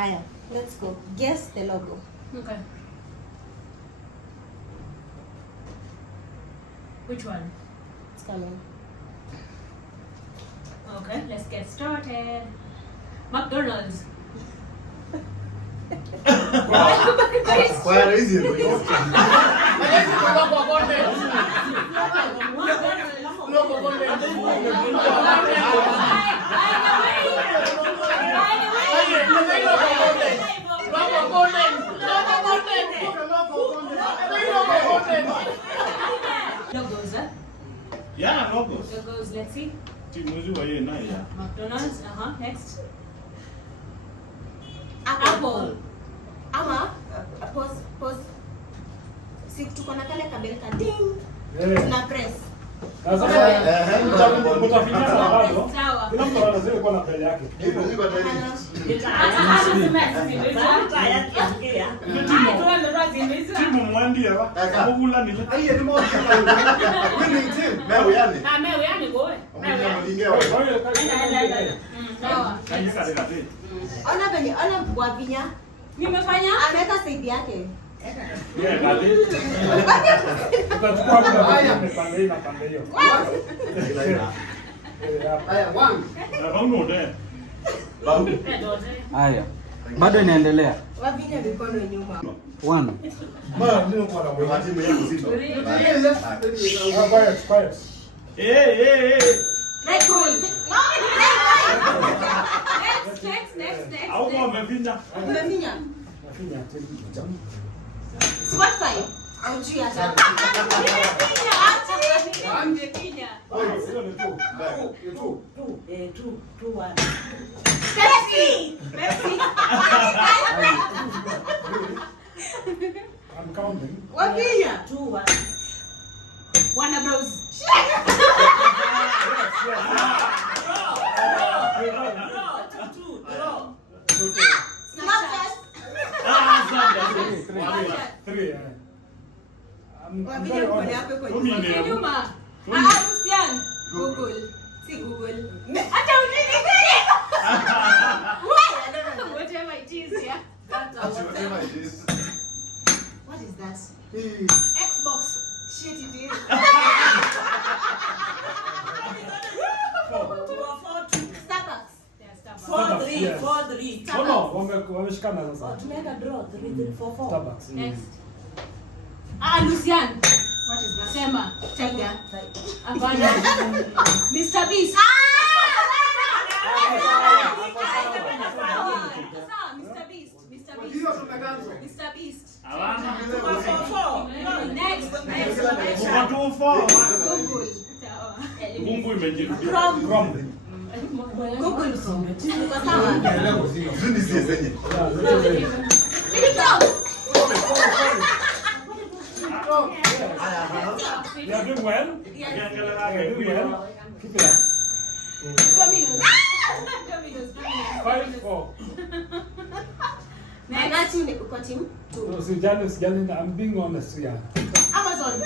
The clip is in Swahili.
Aya, let's go. Guess the logo. Okay. Which one? It's coming. Okay, let's get started. McDonald's. Why is it? Logos, huh? Yeah, logos. Logos, let's see. Yeah. McDonald's, next. Apple. Ama, pause. Si tuko na kale kabel ka ding. Tuna press. Sasa mtafikiana bado. Sawa. Kila mtu anazidi kuwa na mbele yake. Timu mwandia wa. Mugula ni. Aiye ni moja kama winning team. Mewe yani. Mewe yani goe. Sawa. Kaika dekate. Ona Wavinya. Nimefanya? Anaweka side yake. Yeah, bali. Tutachukua muda haya pande hii na pande hiyo. Haya, one. Bango de. Bango. Haya. Bado inaendelea. Wavinya mikono nyuma. 1. Mara ndio kwa na Kwa timu yangu Simba. Quiet. Hey. Right. Next. Au kwa mvinja. Wavinya. Spotify. Au juu ya tatu. Pepsi. I'm counting. Wavinya. 2, 1. Warner Bros. Snapchat. 3. Wavinya mkono yako iko Kwa nyuma. Christian. Google. Si Google. Acha unini. Whatever it is, yeah. What is that? Xbox. Shit it is. Starbucks. Yeah, Starbucks. 4-3. Wameshikana sasa. Tumeweka draw 3-4-4. Starbucks. Next. Lucian. What is that? Sema. Tega. Hapana. Mr. Beast. Mr. Beast. Next. Google. Mungu imejibu. Chrome. Google. Kwa sawa. Zuni si zenye. TikTok. You are doing well. Yes. You are doing well. Keep it up. Domino's. 5-4. Next. Uko team 2. Usijali, I'm being honest here. Amazon.